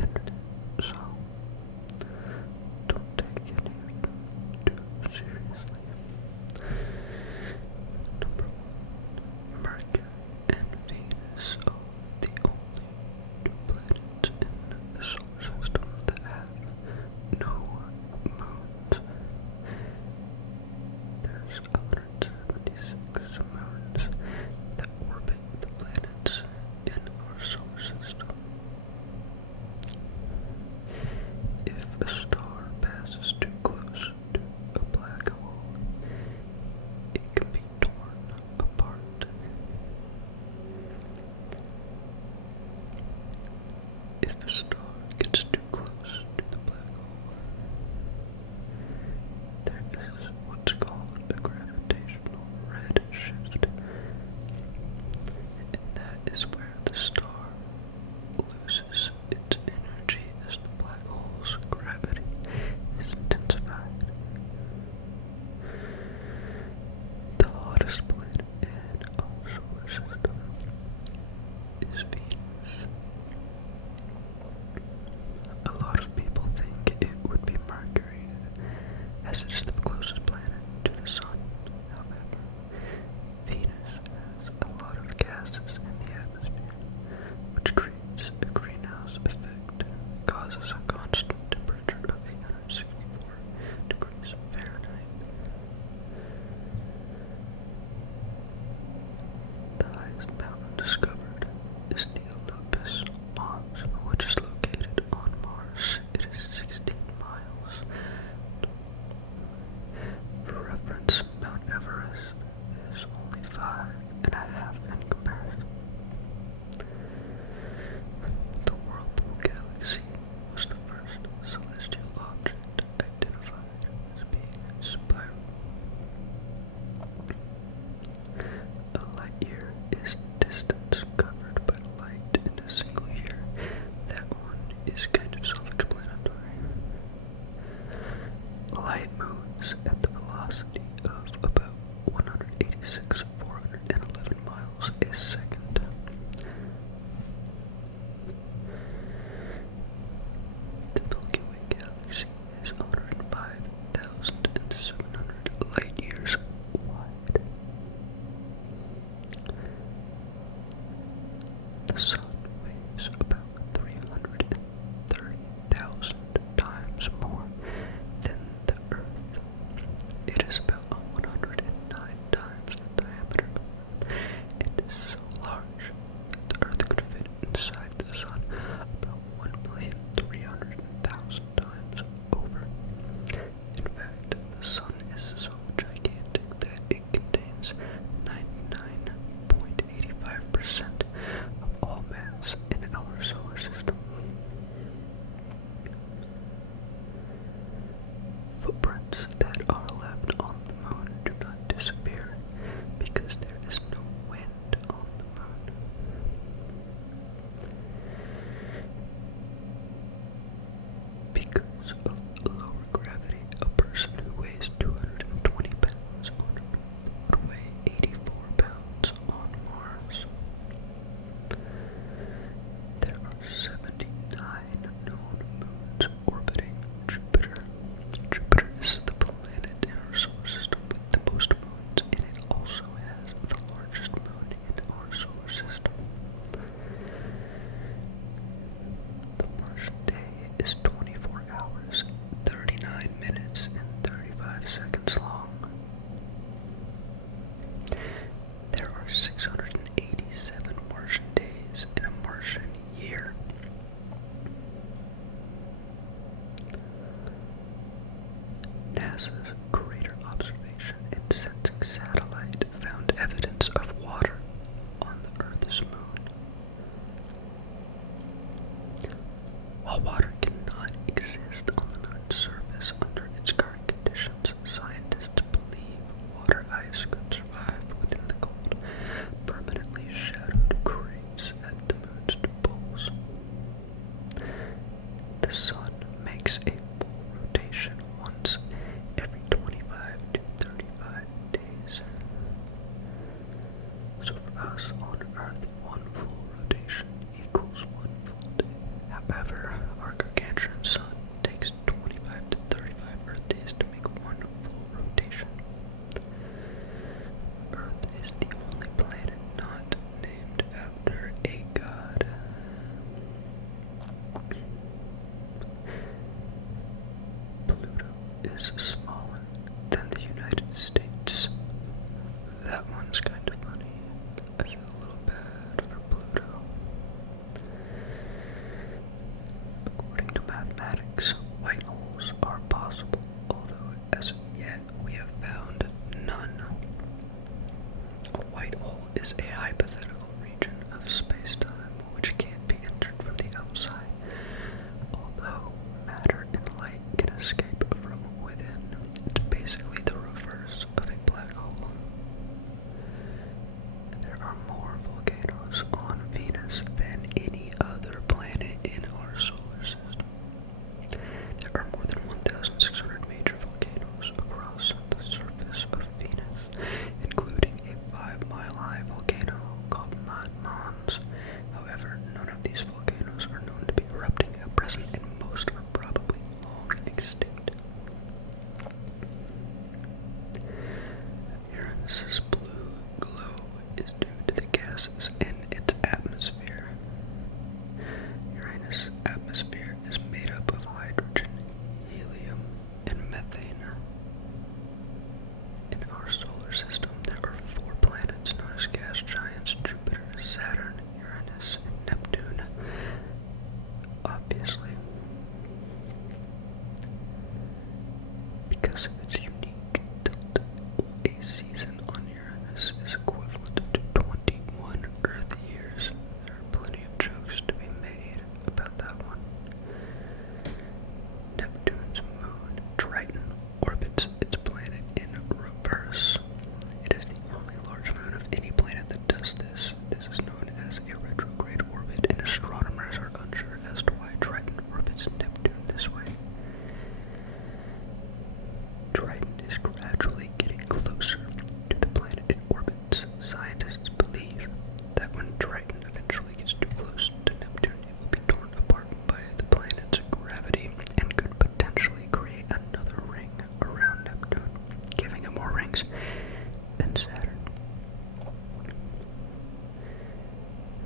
internet, so don't take any of them too seriously. Number 1. Mercury and Venus are the only two planets in the solar system that have no moons. There's 176 moons that orbit the planets in our solar system. If a star passes too close to a black hole, it can be torn apart. If a star gets too close to the black hole, there is what's called a gravitational redshift, and that is where the star loses its energy as the black hole's gravity is intensified. The hottest planet in our solar system is Venus. A lot of people think it would be Mercury, as it is the closest planet to the Sun. However, Venus has a lot of gases in the atmosphere, which creates a greenhouse effect that causes a constant temperature of 864 degrees Fahrenheit. The highest mountain discovered is the Olympus Mons, which is located on Mars. It is 16 miles. For reference, Mount Everest is only 5.5 in comparison. The Whirlpool Galaxy was the first celestial object identified as being spiral. A light year is the distance covered by light in a single year. That one is kind of self-explanatory. Light moves at the velocity of about 186,411 miles a second. The Milky Way galaxy is 105,700 light years wide. The Sun weighs about 330,000 times more than the Earth. It is about 109 times the diameter of Earth. It is so large that the Earth could fit inside the Sun about 1,300,000 times over. In fact, the Sun is so gigantic that it contains 99.85% of all mass in our solar system. Footprints that are left on the moon do not disappear because there is no wind on the moon. Because of lower gravity, a person who weighs 220 pounds on Earth would weigh 84 pounds on Mars. There are 79 known moons orbiting Jupiter. Jupiter is the planet in our solar system with the most moons, and it also has the largest moon in our solar system. The Martian day is 24 hours, 39 minutes, and 35 seconds long. There are 687 Martian days in a Martian year. NASA's Crater Observation and Sensing Satellite found evidence of water on the Earth's moon. While water cannot exist on the moon's surface under its current conditions, scientists believe water ice could survive within the cold, permanently shadowed craters at the moon's two poles. The sun makes a full rotation once every 25 to 35 days. So for us on Earth, one full rotation equals one full day. However, mathematics, white holes are possible, although as of yet we have found none. A white hole is a hypothetical region of space-time which can't be entered from the outside, although matter and light can escape from within. It's basically the reverse of a black hole. There are more volcanoes on Venus than any other planet in our solar system. There are more than 1,600 major volcanoes across the surface of Venus, including a 5-mile-high volcano called Mad Mons. However, none of these volcanoes are known to be erupting at present, and most are probably long extinct. Uranus's blue glow is due to the gases in its atmosphere. Uranus' atmosphere is made up of hydrogen, helium, and methane. In our solar system, there are 4 planets known as gas giants: Jupiter, Saturn, Uranus, and Neptune. Obviously, because of its unique tilt, a season on Uranus is equivalent to 21 Earth years. There are plenty of jokes to be made about that one. Neptune's moon, Triton, orbits its planet in reverse. It is the only large moon of any planet that does this. This is known as a retrograde orbit, and astronomers are unsure as to why Triton orbits Neptune this way. Triton is gradually getting closer to the planet it orbits. Scientists believe that when Triton eventually gets too close to Neptune, it will be torn apart by the planet's gravity and could potentially create another ring around Neptune, giving it more rings than Saturn.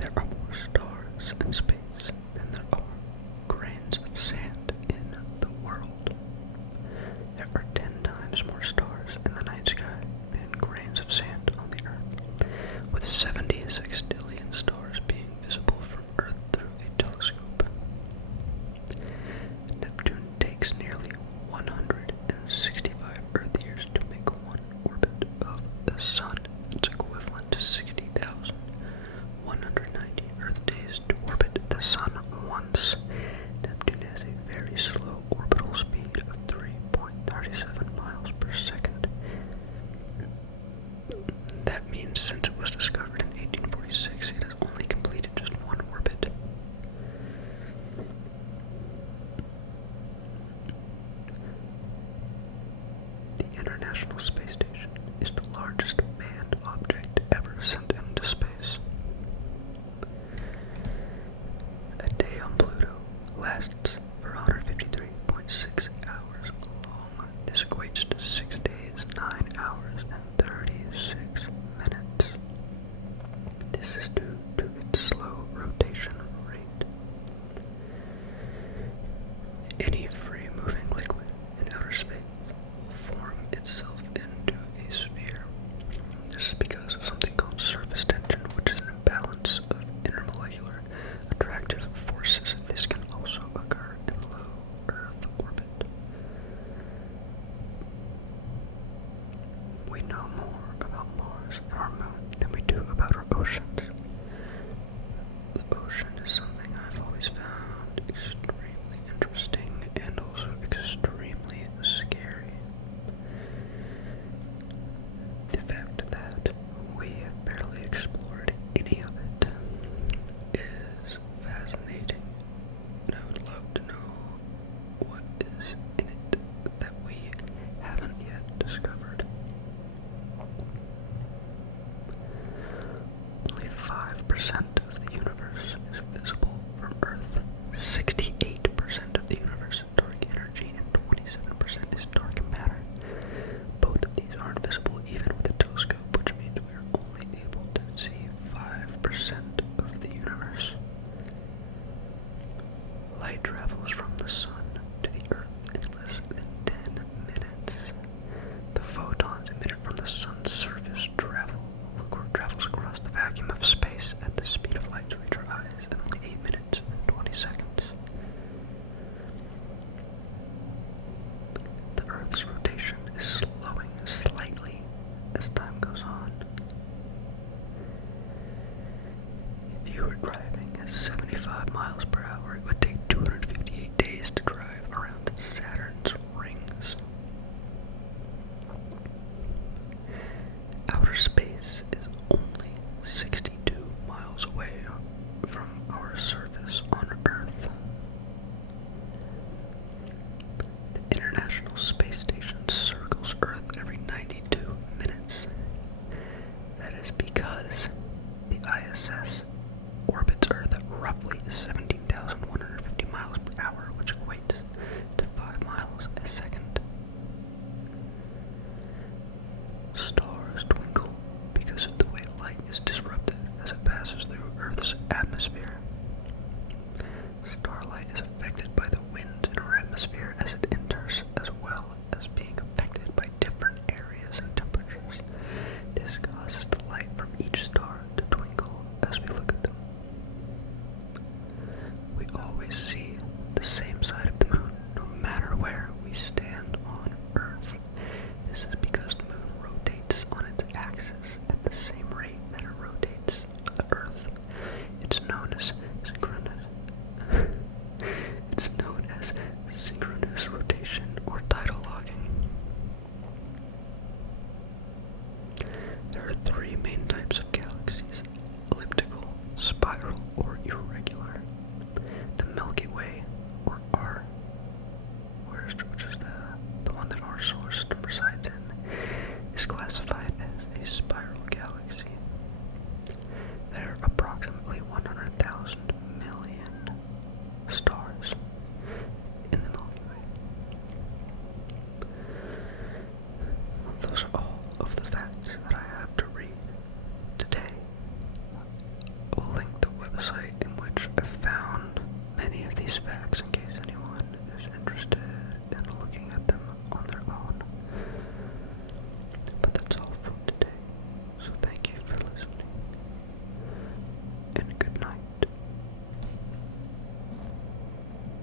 There are more stars in space than there are grains of sand in the world. There are 10 times more stars in the night sky than grains of sand on the Earth, with 70 sextillion stars being visible from Earth through a telescope. Neptune takes nearly 165 Earth years to make one orbit of the Sun. It's equivalent to 60,190 Earth days to orbit the Sun once. Neptune has a very slow orbital speed of 3.37 miles per second. That means since it was discovered in 1846, it has only completed just one orbit. The International Space Station is the largest manned object ever sent into space. A day on Pluto lasts for 153.6 hours long. This equates to 6 days, 9 hours, and 36 minutes. This is due to its slow rotation rate. Any free-moving liquid in outer space will form itself into a sphere. This is because of something called surface tension, which is an imbalance of intermolecular attractive forces. This can also occur in low Earth orbit. We know more about Mars and our moon than we do about our oceans. The ocean is something I've always found extremely interesting and also extremely scary. The fact that we have barely explored any of it is fascinating, and I would love to know what is in it that we haven't yet discovered. Only 5% of the universe is visible from Earth. 68% of the universe is dark energy, and 27% is dark matter. Both of these aren't visible even with a telescope, which means we are only able to see 5% of the universe. Light travels from the sun to the Earth in less than 10 minutes. The photons emitted from the sun's surface travels across the vacuum of space at the speed of light to reach our eyes in only 8 minutes and 20 seconds. always see the same side of the moon, no matter where we stand on Earth. This is because the moon rotates on its axis at the same rate that it rotates the Earth. It's known as synchronous. It's known as synchronous rotation or tidal logging. There are three main types of galaxies: elliptical, spiral, or irregular. The Milky Way, or R, which is the one that our solar system resides in, is classified as a spiral galaxy. There are approximately 100,000 million stars in the Milky Way. Those are all of the facts that I have to read today. I will link the website in which I found many of these facts in case